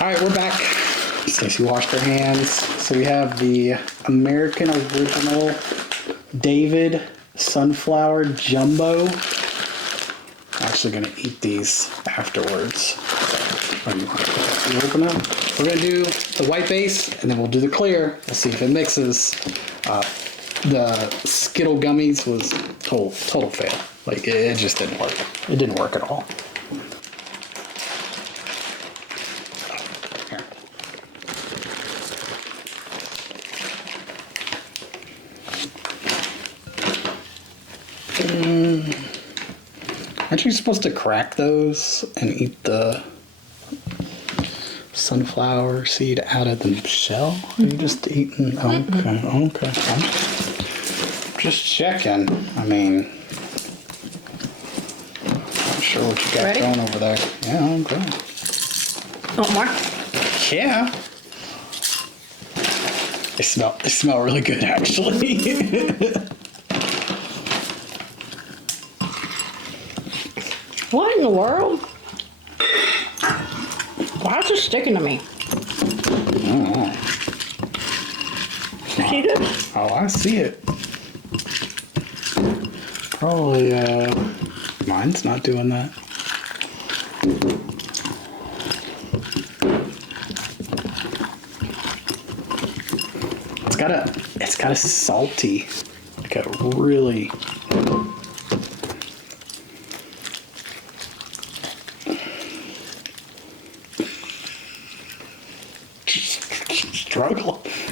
All right, we're back. Stacey washed her hands. So we have the American Original David Sunflower Jumbo. I'm actually gonna eat these afterwards. You open them. We're gonna do the white base and then we'll do the clear. We'll see if it mixes. The Skittle gummies was total fail. Like it just didn't work. It didn't work at all. Aren't you supposed to crack those and eat the sunflower seed out of the shell? Are you just eating? Okay. I'm just checking. I mean, not sure what you got going over there. Yeah, I'm good. Want more? Yeah. They smell really good, actually. What in the world? Why is it sticking to me? Oh. See this? Oh, I see it. Probably, mine's not doing that. It's got a salty, like a really.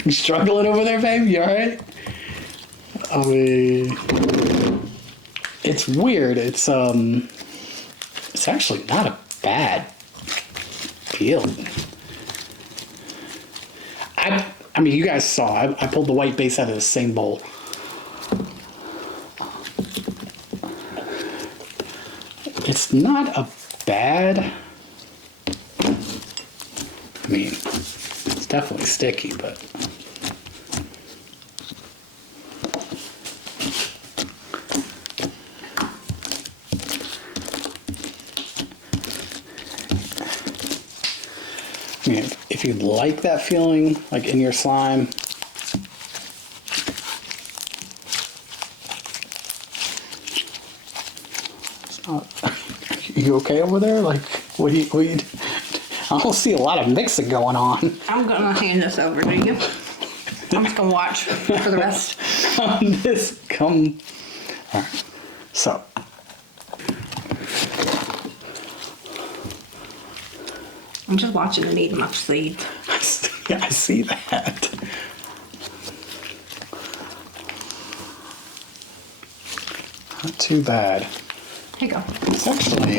You struggling over there, babe? You alright? I mean, it's weird. It's actually not a bad feeling. I mean, you guys saw, I pulled the white base out of the same bowl. It's not a bad, I mean, it's definitely sticky, but. I mean, if you like that feeling, like in your slime, it's not. You okay over there? Like, what do you? I don't see a lot of mixing going on. I'm gonna hand this over to you. I'm just gonna watch for the rest. This come. All right. So. I'm just watching and eating my seeds. Yeah, I see that. Not too bad. Here you go. It's actually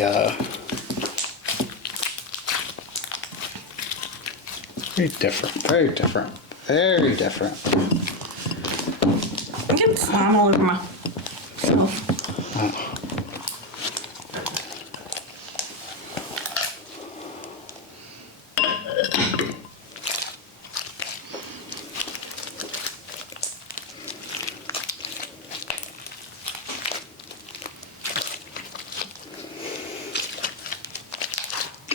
very different. Very different. Very different. I'm getting slime all over myself. Oh.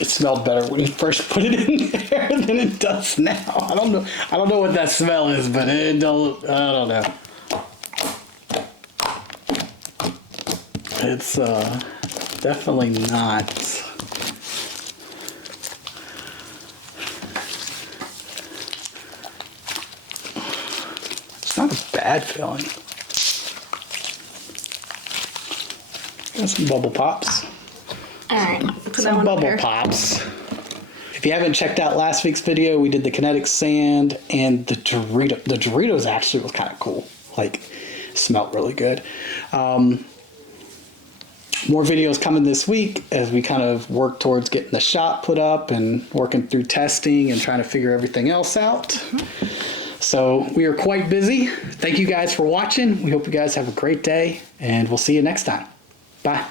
It smelled better when you first put it in there than it does now. I don't know what that smell is, but I don't know. It's definitely not. It's not a bad feeling. Got some bubble pops. Alright, Some bubble pops. If you haven't checked out last week's video, we did the kinetic sand and the Dorito. The Doritos actually was kind of cool. Like, smelled really good. More videos coming this week as we kind of work towards getting the shop put up and working through testing and trying to figure everything else out. So we are quite busy. Thank you guys for watching. We hope you guys have a great day and we'll see you next time. Bye.